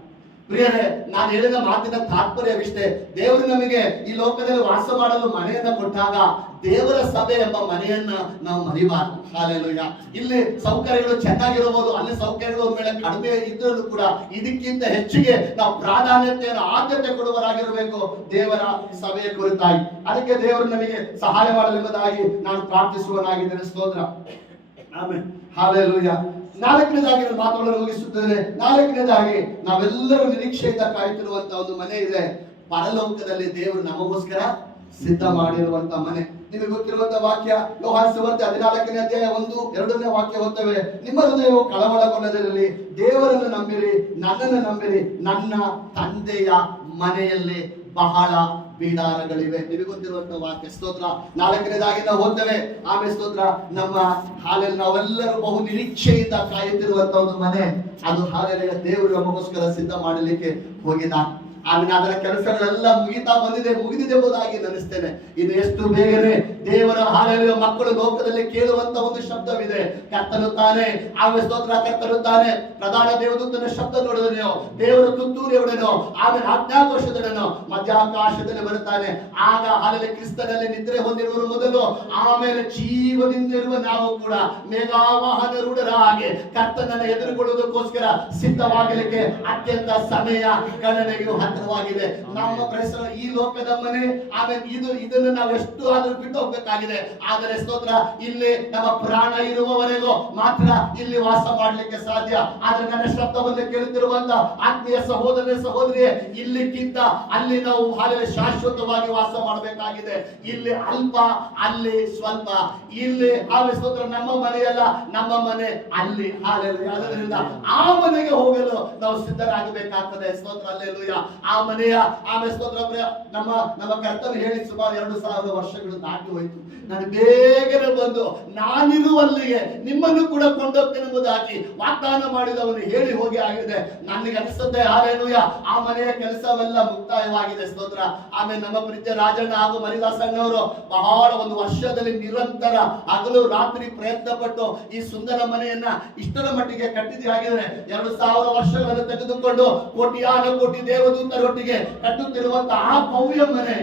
[SPEAKER 1] ಪ್ರಿಯರೇ ನಾನು ಹೇಳಿದ ಮಾತಿನ ತಾತ್ಪರ್ಯವಿಷ್ಟೇ ದೇವರು ನಮಗೆ ಈ ಲೋಕದಲ್ಲಿ ವಾಸ ಮಾಡಲು ಮನೆಯನ್ನ ಕೊಟ್ಟಾಗ ದೇವರ ಸಭೆ ಎಂಬ ಮನೆಯನ್ನ ನಾವು ಮರಿಬಾರ್ದು. ಹಾಲೆಲುಯ್ಯ. ಇಲ್ಲಿ ಸೌಕರ್ಯಗಳು ಚೆನ್ನಾಗಿರಬಹುದು ಅಲ್ಲಿ ಸೌಕರ್ಯಗಳು ಮೇಲೆ ವೇಳೆ ಕಡಿಮೆ ಇದ್ದರೂ ಕೂಡ ಇದಕ್ಕಿಂತ ಹೆಚ್ಚಿಗೆ ನಾವು ಪ್ರಾಧಾನ್ಯತೆಯನ್ನು ಆದ್ಯತೆ ಕೊಡುವರಾಗಿರಬೇಕು ದೇವರ ಸಭೆಯ ಕುರಿತಾಗಿ. ಅದಕ್ಕೆ ದೇವರು ನಮಗೆ ಸಹಾಯ ಮಾಡಲೆಂಬುದಾಗಿ ನಾನು ಪ್ರಾರ್ಥಿಸುವನಾಗಿದ್ದೇನೆ ಸ್ತೋತ್ರ. ಆಮೇಲೆ ಹಾಲೆಲೂಯ ನಾಲ್ಕನೇದಾಗಿ ನಾನು ಮಾತುಗಳನ್ನು ಮುಗಿಸುತ್ತೇನೆ. ನಾಲ್ಕನೇದಾಗಿ ನಾವೆಲ್ಲರೂ ನಿರೀಕ್ಷೆಯಿಂದ ಕಾಯ್ತಿರುವಂತ ಒಂದು ಮನೆ ಇದೆ. ಪರಲೋಕದಲ್ಲಿ ದೇವರು ನಮಗೋಸ್ಕರ ಸಿದ್ಧ ಮಾಡಿರುವಂತ ಮನೆ. ನಿಮಗೆ ಗೊತ್ತಿರುವಂತ ವಾಕ್ಯ ಸುವಾರ್ತೆ ಹದಿನಾಲ್ಕನೇ ಅಧ್ಯಾಯ ಒಂದು, ಎರಡನೇ ವಾಕ್ಯ ಓದ್ತೇವೆ ನಿಮ್ಮ ಹೃದಯವು ಕಳವಳಗೊಳ್ಳದಿರಲಿ, ದೇವರನ್ನು ನಂಬಿರಿ, ನನ್ನನ್ನು ನಂಬಿರಿ. ನನ್ನ ತಂದೆಯ ಮನೆಯಲ್ಲಿ ಬಹಳ ಬೀಡಾರಗಳಿವೆ ನಿಮಗೆ ಗೊತ್ತಿರುವಂತ ವಾಕ್ಯ, ಸ್ತೋತ್ರ. ನಾಲ್ಕನೇದಾಗಿ ನಾವು ಓದ್ತೇವೆ ಆಮೇಲೆ ಸ್ತೋತ್ರ, ನಮ್ಮ ಹಾಲೆಲ್ಲ, ನಾವೆಲ್ಲರೂ ಬಹು ನಿರೀಕ್ಷೆಯಿಂದ ಕಾಯುತ್ತಿರುವಂತ ಒಂದು ಮನೆ. ಅದು ಹಾಲೆಲ್ಲ ದೇವರು ನಮಗೋಸ್ಕರ ಸಿದ್ಧ ಮಾಡಲಿಕ್ಕೆ ಹೋಗಿದ ಆಮೇಲೆ ಅದರ ಕೆಲಸಗಳೆಲ್ಲ ಮುಗಿತಾ ಬಂದಿದೆ, ಮುಗಿದಿದೆ ಎಂಬುದಾಗಿ ನೆನೆಸ್ತೇನೆ. ಇದು ಎಷ್ಟು ಬೇಗನೆ ದೇವರ ಹಾಲೆಯ ಮಕ್ಕಳು ಲೋಕದಲ್ಲಿ ಕೇಳುವಂತ ಒಂದು ಶಬ್ದವಿದೆ. ಕರ್ತನು ತಾನೆ, ಆಮೇಲೆ ಸ್ತೋತ್ರ, ಕರ್ತನು ತಾನೆ. ಪ್ರಧಾನ ದೇವದೂತನ ಶಬ್ದ ನೋಡಿದನೆಯೋ ದೇವರ ತುತ್ತೂರಿ ಒಡೆನೋ ಆಮೇಲೆ ಮಧ್ಯ ಮಧ್ಯಾಕಾಶದಲ್ಲಿ ಬರುತ್ತಾನೆ. ಆಗ ಹಾಲಲ್ಲಿ ಕ್ರಿಸ್ತನಲ್ಲಿ ನಿದ್ರೆ ಹೊಂದಿರುವ ಮೊದಲು, ಆಮೇಲೆ ಜೀವದಿಂದ ಇರುವ ನಾವು ಕೂಡ ಮೇಘಾವಾಹನ ರೂಢರ ಹಾಗೆ ಕರ್ತನನ್ನು ಎದುರುಗೊಳ್ಳುವುದಕ್ಕೋಸ್ಕರ ಸಿದ್ಧವಾಗಲಿಕ್ಕೆ ಅತ್ಯಂತ ಸಮಯ, ಗಣನೆಯು ಹತ್ತಿರವಾಗಿದೆ ನಮ್ಮ ಪ್ರಶ್ನೆ ಈ ಲೋಕದ ಮನೆ. ಆಮೇಲೆ ಇದು, ಇದನ್ನು ನಾವು ಎಷ್ಟು ಆದರೂ ಬಿಟ್ಟು ಹೋಗ್ಬೇಕಾಗಿದೆ. ಆದರೆ ಸ್ತೋತ್ರ, ಇಲ್ಲಿ ನಮ್ಮ ಪ್ರಾಣ ಇರುವವರೆಗೂ ಮಾತ್ರ ಇಲ್ಲಿ ವಾಸ ಮಾಡಲಿಕ್ಕೆ ಸಾಧ್ಯ. ಆದ್ರೆ ನನ್ನ ಶಬ್ದವನ್ನು ಕೇಳುತ್ತಿರುವಂತ ಆತ್ಮೀಯ ಸಹೋದರ ಸಹೋದರಿಯೇ, ಇಲ್ಲಿಕ್ಕಿಂತ ಅಲ್ಲಿ ನಾವು ಹಾಲಲ್ಲಿ ಶಾಶ್ವತವಾಗಿ ವಾಸ ಮಾಡಬೇಕಾಗಿದೆ. ಇಲ್ಲಿ ಅಲ್ಪ, ಅಲ್ಲಿ ಸ್ವಲ್ಪ. ಇಲ್ಲಿ ಆಮೇಲೆ ಸ್ತೋತ್ರ, ನಮ್ಮ ಮನೆಯಲ್ಲ, ನಮ್ಮ ಮನೆ ಅಲ್ಲಿ. ಹಾಲಲ್ಲಿ ಅದರಿಂದ ಆ ಮನೆಗೆ ಹೋಗಲು ನಾವು ಸಿದ್ಧರಾಗಬೇಕಾಗ್ತದೆ. ಸ್ತೋತ್ರ ಅಲ್ಲೆಲ್ಲೂಯ ಆ ಮನೆಯ ಆಮೇಲೆ ಸ್ತೋತ್ರ ನಮ್ಮ ನಮ್ಮ ಕರ್ತವ್ಯ ಹೇಳಿ ಸುಮಾರು ಎರಡು ಸಾವಿರ ವರ್ಷಗಳು ದಾಟಿ ಹೋಯಿತು. ನಾನು ಬೇಗನೆ ಬಂದು, ನಾನಿರುವಲ್ಲಿಗೆ ನಿಮ್ಮನ್ನು ಕೂಡ ಕೊಂಡೋಗ್ತೇನೆಂಬುದಾಗಿ ವಾಗ್ದಾನ ಮಾಡಿದವನು ಹೇಳಿ ಹೋಗಿ ಆಗಿದೆ. ನನಗೆ ಅನಿಸುತ್ತೆ, ಹಾಲೆಲೂಯ, ಆ ಮನೆಯ ಕೆಲಸವೆಲ್ಲ ಮುಕ್ತಾಯವಾಗಿದೆ ಸ್ತೋತ್ರ ಆಮೇಲೆ ನಮ್ಮ ಪ್ರೀತಿಯ ರಾಜಣ್ಣ ಹಾಗೂ ಮರಿದಾಸಣ್ಣವರು ಬಹಳ ಒಂದು ವರ್ಷದಲ್ಲಿ ನಿರಂತರ ಹಗಲು ರಾತ್ರಿ ಪ್ರಯತ್ನ ಪಟ್ಟು ಈ ಸುಂದರ ಮನೆಯನ್ನ ಇಷ್ಟರ ಮಟ್ಟಿಗೆ ಕಟ್ಟಿದೆ. ಆಗಿದ್ರೆ ಎರಡು ಸಾವಿರ ವರ್ಷಗಳನ್ನು ತೆಗೆದುಕೊಂಡು ಕೋಟಿಯಾನ ಕೋಟಿ ದೇವದೂತರೊಟ್ಟಿಗೆ ಕಟ್ಟುತ್ತಿರುವಂತಹ ಭವ್ಯ ಮನೆ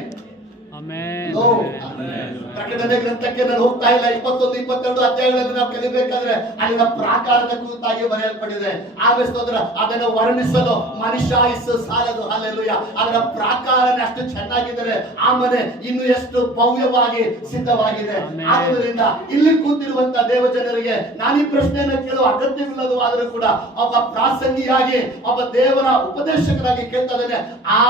[SPEAKER 1] ಪ್ರಕಟಣೆ ಗ್ರಂಥಕ್ಕೆ ನಾನು ಹೋಗ್ತಾ ಇಲ್ಲ. ಇಪ್ಪತ್ತೊಂದು ಇಪ್ಪತ್ತೆರಡು ಅಧ್ಯಾಯಗಳನ್ನು ನಾವು ಕಲಿಬೇಕಾದ್ರೆ ಅಲ್ಲಿನ ಪ್ರಾಕಾರದ ಕುರಿತಾಗಿ ಬರೆಯಲ್ಪಟ್ಟಿದೆ ಆಮೇಲೆ ಸ್ತೋತ್ರ ಅದನ್ನು ವರ್ಣಿಸಲು ಮನುಷ್ಯಾಯುಸ್ಸು ಸಾಲದು. ಅಲ್ಲೆಲ್ಲೂಯ ಅದರ ಪ್ರಾಕಾರನೇ ಅಷ್ಟು ಚೆನ್ನಾಗಿದ್ದರೆ ಆ ಮನೆ ಇನ್ನು ಎಷ್ಟು ಭವ್ಯವಾಗಿ ಸಿದ್ಧವಾಗಿದೆ. ಆದ್ದರಿಂದ ಇಲ್ಲಿ ಕೂತಿರುವಂತ ದೇವ ಜನರಿಗೆ ನಾನು ಈ ಪ್ರಶ್ನೆಯನ್ನು ಕೇಳುವ ಅಗತ್ಯವಿಲ್ಲದು ಆದರೂ ಕೂಡ ಒಬ್ಬ ಪ್ರಾಸಂಗಿಯಾಗಿ ಒಬ್ಬ ದೇವರ ಉಪದೇಶಕರಾಗಿ ಕೇಳ್ತಾ ಇದ್ದೇನೆ. ಆ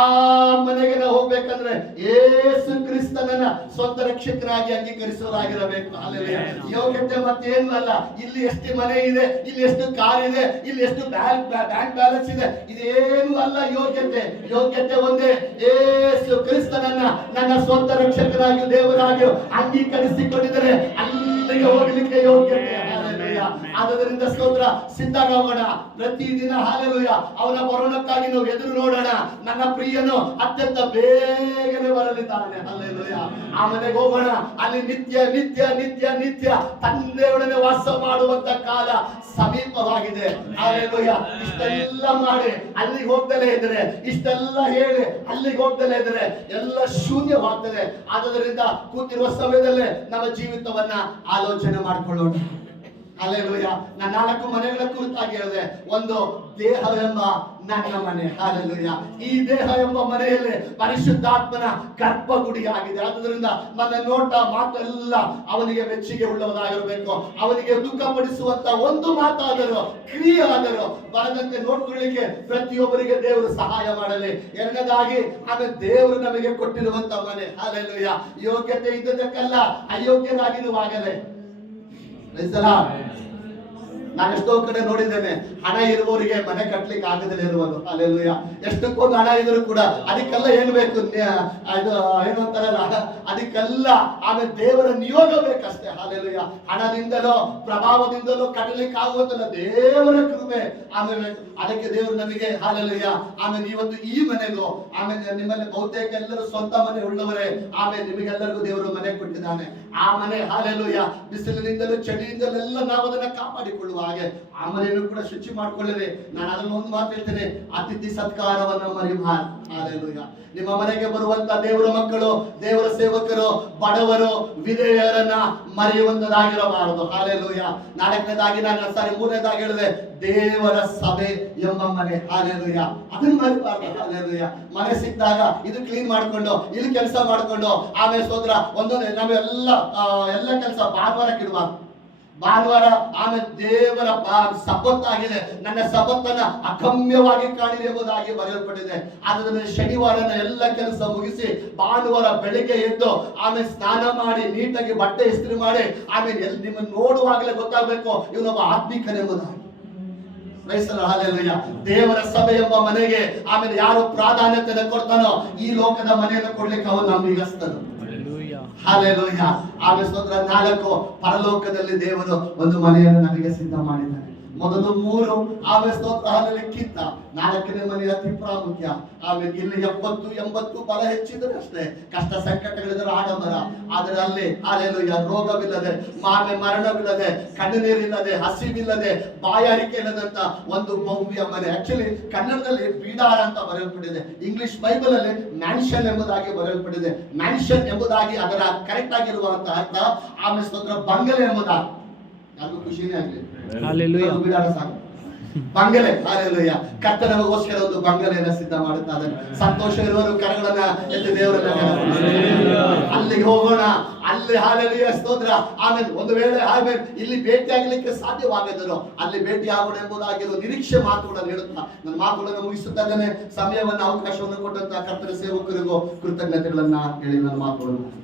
[SPEAKER 1] ಮನೆಗೆ ಹೋಗ್ಬೇಕಂದ್ರೆ ಏಸು ಕ್ರಿಸ್ತನನ್ನ ಸ್ವಂತ ರಕ್ಷಕರಾಗಿ ಅಂಗೀಕರಿಸೋರಾಗಿರಬೇಕು ಅಲ್ಲೇ ಯೋಗ್ಯತೆ ಮತ್ತೇನು ಅಲ್ಲ ಇಲ್ಲಿ ಎಷ್ಟು ಮನೆ ಇದೆ ಇಲ್ಲಿ ಎಷ್ಟು ಕಾರ್ ಇದೆ ಇಲ್ಲಿ ಎಷ್ಟು ಬ್ಯಾಂಕ್ ಬ್ಯಾಂಕ್ ಬ್ಯಾಲೆನ್ಸ್ ಇದೆ ಇದೇನು ಅಲ್ಲ ಯೋಗ್ಯತೆ. ಯೋಗ್ಯತೆ ಒಂದೇ ಏಸು ಕ್ರಿಸ್ತನನ್ನ ನನ್ನ ಸ್ವಂತ ರಕ್ಷಕರಾಗಿ ದೇವರಾಗಿ ಅಂಗೀಕರಿಸಿಕೊಂಡಿದರೆ ಅಲ್ಲಿಗೆ ಹೋಗ್ಲಿಕ್ಕೆ ಯೋಗ್ಯತೆ. ಆದುದರಿಂದ ಸ್ತೋತ್ರ. ಸಿದ್ಧರಾಗೋಣ. ಪ್ರತಿದಿನ ಹಾಲೆಲುಯ. ಅವನ ಬರೋಣಕ್ಕಾಗಿ ನಾವು ಎದುರು ನೋಡೋಣ. ನನ್ನ ಪ್ರಿಯನು ಅತ್ಯಂತ ಬೇಗನೆ ಬರಲಿದ್ದಾನೆ. ಅಲ್ಲೆಲುಯ. ಆ ಮನೆಗೆ ಹೋಗೋಣ. ಅಲ್ಲಿ ನಿತ್ಯ ನಿತ್ಯ ನಿತ್ಯ ನಿತ್ಯ ತಂದೆಯೊಡನೆ ವಾಸ ಮಾಡುವಂತ ಕಾಲ ಸಮೀಪವಾಗಿದೆ. ಅಲ್ಲೆಲುಯ ಇಷ್ಟೆಲ್ಲ ಮಾಡಿ. ಅಲ್ಲಿಗೆ ಹೋಗ್ದಲೇ ಇದ್ರೆ, ಇಷ್ಟೆಲ್ಲ ಹೇಳಿ. ಅಲ್ಲಿಗೆ ಹೋಗ್ದಲೇ ಇದ್ರೆ ಎಲ್ಲ ಶೂನ್ಯವಾಗ್ತದೆ. ಆದುದರಿಂದ ಕೂತಿರುವ ಸಮಯದಲ್ಲೇ ನಮ್ಮ ಜೀವಿತವನ್ನ ಆಲೋಚನೆ ಮಾಡ್ಕೊಳ್ಳೋಣ. ಹಾಲೆಲೂಯ ನಾನು ನಾಲ್ಕು ಮನೆಗಳ ಕುರಿತಾಗಿ ಹೇಳಿದೆ. ಒಂದು ದೇಹವೆಂಬ ನನ್ನ ಮನೆ. ಹಾಲೆಲೂಯ ಈ ದೇಹ ಎಂಬ ಮನೆಯಲ್ಲಿ ಪರಿಶುದ್ಧಾತ್ಮನ ಗರ್ಭಗುಡಿ ಆಗಿದೆ ಆದ್ದರಿಂದ ನನ್ನ ನೋಟ ಮಾತು ಎಲ್ಲ ಅವನಿಗೆ ಮೆಚ್ಚುಗೆ ಉಳ್ಳವನಾಗಿರಬೇಕು. ಅವನಿಗೆ ದುಃಖ ಪಡಿಸುವಂತ ಒಂದು ಮಾತಾದರೂ, ಕ್ರಿಯೆ ಆದರೂ, ಬರದಂತೆ ನೋಡ್ಕೊಳ್ಳಿಕ್ಕೆ ಪ್ರತಿಯೊಬ್ಬರಿಗೆ ದೇವರು ಸಹಾಯ ಮಾಡಲಿ. ಎರಡನೇದಾಗಿ, ಆಮೇಲೆ ದೇವರು ನಮಗೆ ಕೊಟ್ಟಿರುವಂತ ಮನೆ. ಹಾಲೆಲೂಯ ಯೋಗ್ಯತೆ ಇದ್ದದಕ್ಕಲ್ಲ ಅಯೋಗ್ಯರಾಗಿರುವಾಗಲೇ. السلام ನಾನು ಎಷ್ಟೋ ಕಡೆ ನೋಡಿದ್ದೇನೆ, ಹಣ ಇರುವವರಿಗೆ ಮನೆ ಕಟ್ಲಿಕ್ಕೆ ಆಗದಲ್ಲೇ ಇರುವುದು ಅಲ್ಲೆಲ್ಲೂಯ ಎಷ್ಟಕ್ಕೊಂದು ಹಣ ಇದ್ರು ಕೂಡ ಅದಕ್ಕೆಲ್ಲ ಏನ್ ಬೇಕು? ಇದು ಏನು ಅಂತಾರಲ್ಲ ಅದಕ್ಕೆಲ್ಲ ಆಮೇಲೆ ದೇವರ ನಿಯೋಗ ಬೇಕಷ್ಟೇ. ಅಲ್ಲೆಲ್ಲೂ ಹಣದಿಂದಲೋ, ಪ್ರಭಾವದಿಂದಲೋ ಕಟ್ಟಲಿಕ್ಕೆ ಆಗುವುದಲ್ಲ ದೇವರ ಕೃಪೆ. ಆಮೇಲೆ ಅದಕ್ಕೆ ದೇವರು ನಮಗೆ ಹಾಲೆಲ್ಲಯ್ಯ ಆಮೇಲೆ ಇವತ್ತು ಈ ಮನೆಗೂ, ಆಮೇಲೆ ನಿಮ್ಮಲ್ಲಿ ಬಹುತೇಕ ಎಲ್ಲರೂ ಸ್ವಂತ ಮನೆ ಉಳ್ಳವರೇ. ಆಮೇಲೆ ನಿಮಗೆಲ್ಲರಿಗೂ ದೇವರು ಮನೆ ಕೊಟ್ಟಿದ್ದಾನೆ. ಆ ಮನೆ ಹಾಲೆಲ್ಲೂಯ್ಯ ಬಿಸಿಲಿನಿಂದಲೂ ಚಳಿಯಿಂದಲೂ ಎಲ್ಲ ನಾವು ಅದನ್ನ ಕಾಪಾಡಿಕೊಳ್ಳುವ ಹಾಗೆ ಆ ಮನೆಯನ್ನು ಕೂಡ ಶುಚಿ ಮಾಡ್ಕೊಳ್ಳಿರಿ. ನಾನು ಅದನ್ನು ಒಂದು ಮಾತು ಹೇಳ್ತೇನೆ, ಅತಿಥಿ ಸತ್ಕಾರವನ್ನ ಮರಿಬಾರ್ದು ನಿಮ್ಮ ಮನೆಗೆ ಬರುವಂತ ದೇವರ ಮಕ್ಕಳು, ದೇವರ ಸೇವಕರು, ಬಡವರು ವಿಧೇಯರನ್ನ ಮರೆಯುವಂತದಾಗಿರಬಾರದು ಹಾಲೆಲುಯ. ನಾಲ್ಕನೇದಾಗಿ ನಾನು ಸಾರಿ ಮೂರನೇದಾಗಿ ಹೇಳಿದೆ, ದೇವರ ಸಭೆ ಎಂಬ ಮನೆ. ಹಾಲೆಲುಯ್ಯ ಅದನ್ನ ಮರಿಬಾರ್ದು. ಹಾಲೆಲುಯ. ಮನೆ ಸಿಕ್ಕಿದಾಗ ಇದು ಕ್ಲೀನ್ ಮಾಡ್ಕೊಂಡು, ಇಲ್ಲಿ ಕೆಲಸ ಮಾಡ್ಕೊಂಡು, ಆಮೇಲೆ ಸೋದ್ರ ಒಂದೊಂದು ನಾವೆಲ್ಲ ಎಲ್ಲ ಕೆಲಸ ಭಾನುವಾರಕ್ಕೆ ಇಡಬಾರ್ದು. ಭಾನುವಾರ ಆಮೇಲೆ ದೇವರ ಸಬ್ಬತ್ತಾಗಿದೆ ನನ್ನ ಸಬ್ಬತ್ತನ್ನ ಅಗಮ್ಯವಾಗಿ ಕಾಣಿದೆ ಎಂಬುದಾಗಿ ಬರೆಯಲ್ಪಟ್ಟಿದೆ. ಆದ್ರೆ ಶನಿವಾರನ ಎಲ್ಲ ಕೆಲಸ ಮುಗಿಸಿ ಭಾನುವಾರ ಬೆಳಿಗ್ಗೆ ಎದ್ದು ಆಮೇಲೆ ಸ್ನಾನ ಮಾಡಿ, ನೀಟಾಗಿ ಬಟ್ಟೆ ಇಸ್ತ್ರಿ ಮಾಡಿ, ಆಮೇಲೆ ಎಲ್ಲಿ ನಿಮ್ಮನ್ನು ನೋಡುವಾಗಲೇ ಗೊತ್ತಾಗಬೇಕು, ಇವನೊಬ್ಬ ಆತ್ಮಿಕನೆಂಬುದಾಗಿ ದೇವರ ಸಭೆ ಎಂಬ ಮನೆಗೆ ಆಮೇಲೆ ಯಾರು ಪ್ರಾಧಾನ್ಯತೆಯನ್ನು ಕೊಡ್ತಾನೋ ಈ ಲೋಕದ ಮನೆಯನ್ನು ಕೊಡ್ಲಿಕ್ಕೆ ಅವನು ನಂಬಿಗಸ್ತನು ಹಾಲೆಲೂಯ. ಆಮೇಲೆ ಒಂದರ ನಾಲ್ಕು ಪರಲೋಕದಲ್ಲಿ ದೇವರು ಒಂದು ಮನೆಯನ್ನು ನಮಗೆ ಸಿದ್ಧ ಮಾಡಿದ್ದಾನೆ ಮೊದಲು ಮೂರು, ಆಮೇಲೆ ಸ್ತೋತ್ರ ನಾಲ್ಕನೇ ಮನೆ ಅತಿ ಪ್ರಾಮುಖ್ಯ ಆಮೇಲೆ ಇಲ್ಲಿ ಎಪ್ಪತ್ತು, ಎಂಬತ್ತು ಬಲ ಹೆಚ್ಚಿದ್ರೆ ಅಷ್ಟೇ. ಕಷ್ಟ ಸಂಕಟಗಳಿದ್ರೆ ಆಡಂಬರ. ಆದರೆ ಅಲ್ಲಿ ಅಲೆಲು ರೋಗವಿಲ್ಲದೆ, ಮಾಮೆ ಮರಣವಿಲ್ಲದೆ, ಕಣ್ಣುನೀರಿಲ್ಲದೆ, ಹಸಿವಿಲ್ಲದೆ ಬಾಯಾರಿಕೆ ಇಲ್ಲದಂತ ಒಂದು ಭವ್ಯ ಮನೆ. ಆಕ್ಚುಲಿ ಕನ್ನಡದಲ್ಲಿ ಬೀಡಾರ ಅಂತ ಬರೆಯಲ್ಪಟ್ಟಿದೆ. ಇಂಗ್ಲಿಷ್ ಬೈಬಲ್ ಅಲ್ಲಿ ಮ್ಯಾನ್ಷನ್ ಎಂಬುದಾಗಿ ಬರೆಯಲ್ಪಟ್ಟಿದೆ. ಮ್ಯಾನ್ಷನ್ ಎಂಬುದಾಗಿ ಅದರ ಕರೆಕ್ಟ್ ಆಗಿರುವಂತಹ ಅರ್ಥ. ಆಮೇಲೆ ಸ್ತೋತ್ರ ಬಂಗಲೆ ಎಂಬುದಾಗಿ. ಖುಷಿನೇ ಆಗ್ಲಿ. ಸಾಕು. ಬಂಗಲೆ ಹಾಲೆಲುಯ್ಯ. ಕತ್ತಲಗೋಸ್ಕರ ಒಂದು ಬಂಗಲೆಯನ್ನ ಸಿದ್ಧ ಮಾಡುತ್ತಾರೆ ಸಂತೋಷ ಇರುವರು ಕರಗಳನ್ನ ಎದ್ದು ದೇವರನ್ನ. ಅಲ್ಲಿಗೆ ಹೋಗೋಣ. ಅಲ್ಲಿ ಹಾಲೆಲುಯ್ಯ ಸ್ತೋತ್ರ. ಆಮೇಲೆ ಒಂದು ವೇಳೆ ಆಮೇಲೆ ಇಲ್ಲಿ ಭೇಟಿ ಆಗ್ಲಿಕ್ಕೆ ಸಾಧ್ಯವಾಗದಿರೋ ಅಲ್ಲಿ ಭೇಟಿ ಆಗೋಣ ಎಂಬುದಾಗಿರೋ ನಿರೀಕ್ಷೆ ಮಾತುಗಳನ್ನು ಹೇಳುತ್ತಾ ನನ್ನ ಮಾತುಗಳನ್ನು ಮುಗಿಸುತ್ತಾನೆ ಸಮಯವನ್ನು ಅವಕಾಶವನ್ನು ಕೊಟ್ಟಂತ ಕರ್ತನ ಸೇವಕರಿಗೂ ಕೃತಜ್ಞತೆಗಳನ್ನ ಹೇಳಿ ನನ್ನ ಮಾತುಗಳನ್ನು